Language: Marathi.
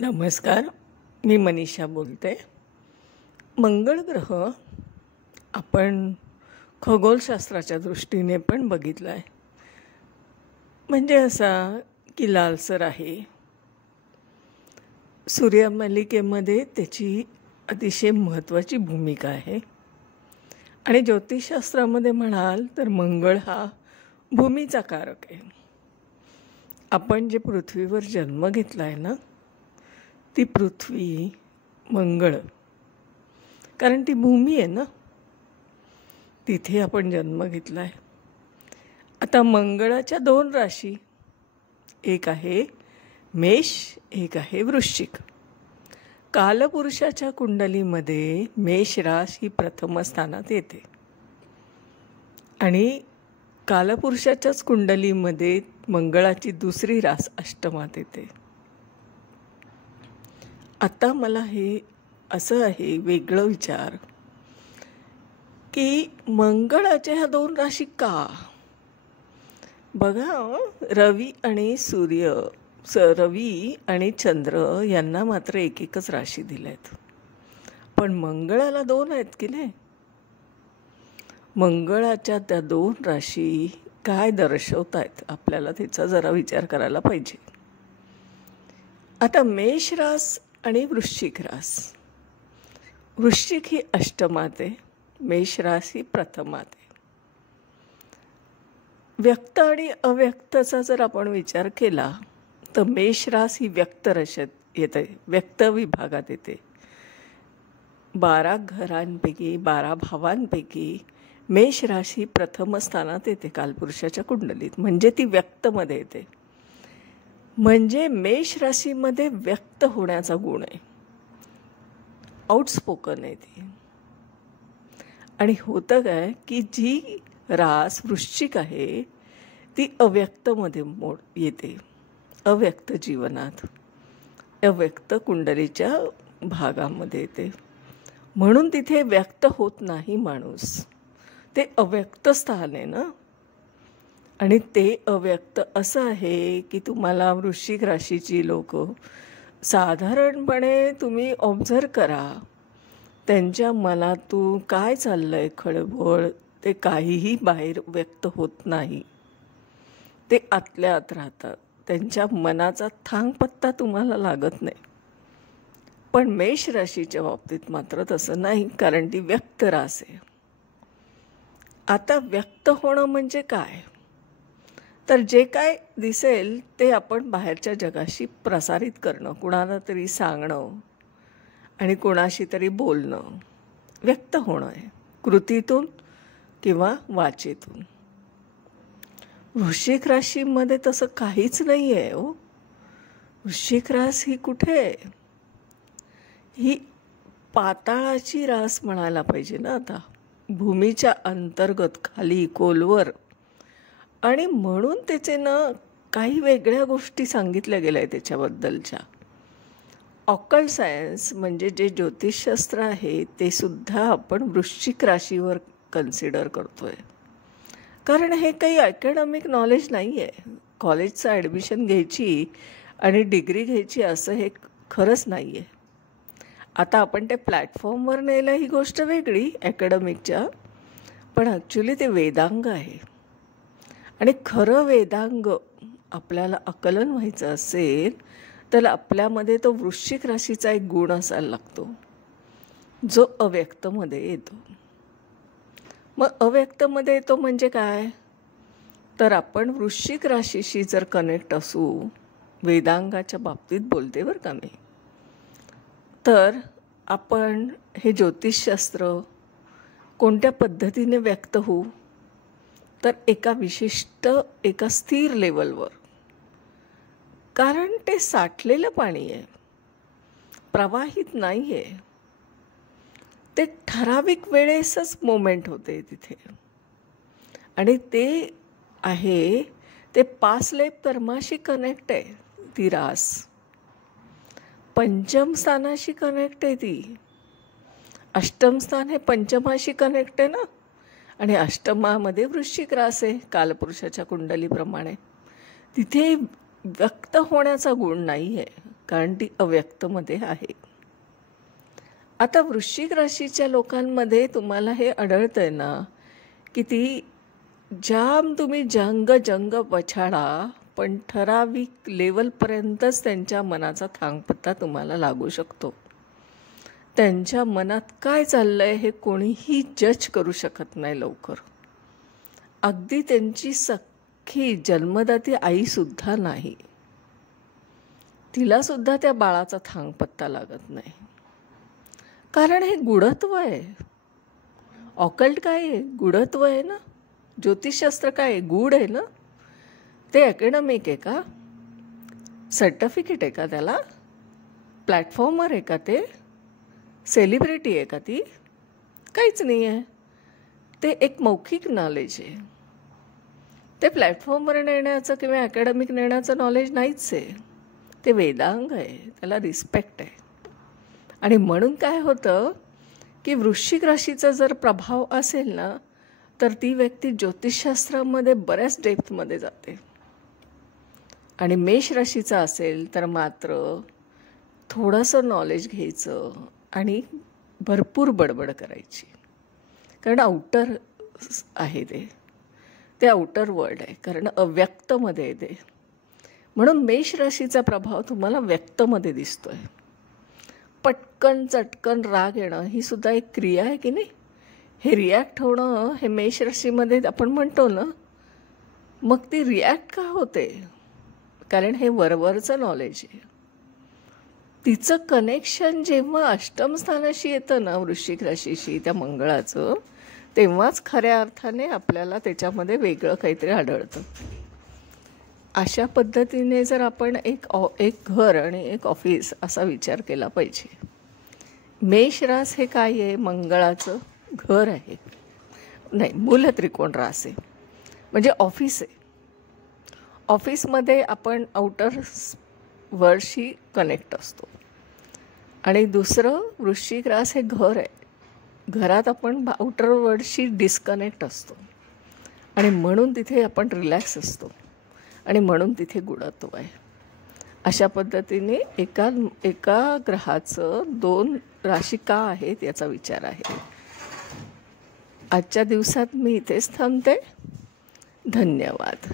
नमस्कार. मी मनीषा बोलते. मंगळ ग्रह आपण खगोलशास्त्राच्या दृष्टीने पण बघितला आहे. म्हणजे असा की लालसर आहे. सूर्यमालिकेमध्ये त्याची अतिशय महत्त्वाची भूमिका आहे. आणि ज्योतिषशास्त्रामध्ये म्हणाल तर मंगळ हा भूमीचा कारक आहे. आपण जे पृथ्वीवर जन्म घेतला आहे ना, ती पृथ्वी, मंगळ, कारण ती भूमी आहे ना, तिथे आपण जन्म घेतला आहे. आता मंगळाच्या 2 राशी, एक आहे मेष, एक आहे वृश्चिक. कालपुरुषाच्या कुंडलीमध्ये मेष रास ही प्रथम स्थानात येते आणि कालपुरुषाच्याच कुंडलीमध्ये मंगळाची 2री रास अष्टमात येते. आता मला हे असं आहे वेगळं विचार की मंगळाच्या ह्या 2 राशी का? बघा, रवी आणि चंद्र यांना मात्र एकच राशी दिल्यात, पण मंगळाला 2 आहेत की नाही. मंगळाच्या त्या 2 राशी काय दर्शवत आहेत आपल्याला त्याचा जरा विचार करायला पाहिजे. आता मेष रास आणि वृश्चिक रास. वृश्चिक ही अष्टमात आहे, मेष रास ही प्रथमात आहे. व्यक्त आणि अव्यक्तचा जर आपण विचार केला तर मेष रास ही व्यक्त राशीत येते, व्यक्त विभागात येते. 12 घरांपैकी 12 भावांपैकी मेष राशी प्रथम स्थानात येते कालपुरुषाच्या कुंडलीत, म्हणजे ती व्यक्तमध्ये येते. म्हणजे मेष राशीमध्ये व्यक्त होण्याचा गुण आहे, आउटस्पोकन आहे ती. आणि होतं काय की जी रास वृश्चिक आहे ती अव्यक्तमध्ये येते, अव्यक्त जीवनात, अव्यक्त कुंडलीच्या भागामध्ये येते. म्हणून तिथे व्यक्त होत नाही माणूस, ते अव्यक्त स्थान आहे ना. आणि ते अव्यक्त असं आहे की तुम्हाला वृश्चिक राशीची लोक साधारणपणे तुम्ही ऑब्झर्व करा, त्यांच्या मनातून काय चाललंय खळबळ, ते काहीही बाहेर व्यक्त होत नाही, ते आतल्या आत राहतात. त्यांच्या मनाचा थांगपत्ता तुम्हाला लागत नाही. पण मेष राशीच्या बाबतीत मात्र तसं नाही, कारण ती व्यक्त रास आहे. आता व्यक्त होणं म्हणजे काय? तर जे काय दिसेल ते आपण बाहेरच्या जगाशी प्रसारित करणं, कुणाला तरी सांगणं आणि कुणाशी तरी बोलणं व्यक्त होणं आहे, कृतीतून किंवा वाचेतून. वृश्चिक राशीमध्ये तसं काहीच नाही आहे हो. वृश्चिक रास ही कुठे आहे? ही पाताळाची रास म्हणायला पाहिजे ना आता, भूमीच्या अंतर्गत खाली खोलवर. आणि म्हणून त्याचे ना काही वेगळ्या गोष्टी सांगितल्या गेल्या आहे त्याच्याबद्दलच्या. ऑकल्ट सायन्स म्हणजे जे ज्योतिषशास्त्र आहे ते सुद्धा आपण वृश्चिक राशीवर कन्सिडर करतोय, कारण हे काही अकॅडमिक नॉलेज नाही आहे. कॉलेजचं ॲडमिशन घ्यायची आणि डिग्री घ्यायची असं हे खरंच नाही आहे. आता आपण ते प्लॅटफॉर्मवर नेलं ही गोष्ट वेगळी अकॅडमिकच्या, पण ॲक्च्युली ते वेदांग आहे. आणि खरं वेदांग आपल्याला आकलन व्हायचं असेल तर आपल्यामध्ये तो वृश्चिक राशीचा एक गुण असायला लागतो, जो अव्यक्तमध्ये येतो. मग अव्यक्तमध्ये येतो म्हणजे काय? तर आपण वृश्चिक राशीशी जर कनेक्ट असू, वेदांगाच्या बाबतीत बोलते बरं का मी, तर आपण हे ज्योतिषशास्त्र कोणत्या पद्धतीने व्यक्त होऊ, तर एका विशिष्ट एका स्थिर लेवलवर. कारण ते साठलेलं पाणी आहे, प्रवाहित नाही आहे. ते ठराविक वेळेसच मोमेंट होते तिथे. आणि ते आहे ते पासलेप कर्माशी कनेक्ट आहे ती रास, पंचम स्थानाशी कनेक्ट आहे ती. अष्टम स्थान हे पंचमाशी कनेक्ट आहे ना, आणि अष्टमामध्ये वृश्चिक रास आहे कालपुरुषाच्या कुंडलीप्रमाणे. तिथे व्यक्त होण्याचा गुण नाही आहे, कारण ती अव्यक्तमध्ये आहे. आता वृश्चिक राशीच्या लोकांमध्ये तुम्हाला हे आढळतंय ना की ती जाम तुम्ही जंग पछाडा, पण ठराविक लेवलपर्यंतच त्यांच्या मनाचा थांगपत्ता तुम्हाला लागू शकतो. त्यांच्या मनात काय चाललंय हे कोणीही जज करू शकत नाही लवकर. अगदी त्यांची सख्खी जन्मदाती आईसुद्धा नाही, तिलासुद्धा त्या बाळाचा थांगपत्ता लागत नाही. कारण हे गूढत्व आहे. ऑकल्ट काय आहे? गूढत्व आहे ना. ज्योतिषशास्त्र काय आहे? गूढ आहे ना. ते अकॅडमिक आहे का? सर्टिफिकेट आहे का त्याला? प्लॅटफॉर्मवर आहे का ते? सेलिब्रिटी आहे का ती? काहीच नाही आहे. ते एक मौखिक नॉलेज आहे. ते प्लॅटफॉर्मवर नेण्याचं किंवा अकॅडमिक नेण्याचं नॉलेज नाहीच आहे. ते वेदांग आहे, त्याला रिस्पेक्ट आहे. आणि म्हणून काय होतं की वृश्चिक राशीचा जर प्रभाव असेल ना तर ती व्यक्ती ज्योतिषशास्त्रामध्ये बऱ्याच डेप्थमध्ये जाते. आणि मेष राशीचा असेल तर मात्र थोडंसं नॉलेज घ्यायचं आणि भरपूर बडबड करायची. कारण आउटर आहे ते आउटर वर्ल्ड आहे, कारण अव्यक्तमध्ये आहे ते. म्हणून मेष राशीचा प्रभाव तुम्हाला व्यक्तमध्ये दिसतोय. पटकन चटकन राग येणं ही सुद्धा एक क्रिया आहे की नाही. हे रिॲक्ट होणं हे मेष राशीमध्ये आपण म्हणतो ना. मग ती रिॲक्ट का होते? कारण हे वरवरचं नॉलेज आहे. तिचं कनेक्शन जेव्हा अष्टम स्थानाशी येतं ना वृश्चिक राशीशी, त्या मंगळाचं, तेव्हाच खऱ्या अर्थाने आपल्याला त्याच्यामध्ये वेगळं काहीतरी आढळतं. अशा पद्धतीने जर आपण एक घर आणि एक ऑफिस असा विचार केला पाहिजे. मेष रास हे काय आहे? मंगळाचं घर आहे. नाही, मूल त्रिकोण रास आहे, म्हणजे ऑफिस आहे. ऑफिसमध्ये आपण आउटर वर्ल्डशी कनेक्ट असतो. आणि दुसरं वृश्चिक रास हे घर आहे. घरात आपण आउटर वर्ल्डशी डिस्कनेक्ट असतो आणि म्हणून तिथे आपण रिलॅक्स असतो आणि म्हणून तिथे गूढत्व आहे. अशा पद्धतीने एका ग्रहाचं 2 राशी का आहेत याचा विचार आहे. आजच्या दिवसात मी इथेच थांबते. धन्यवाद.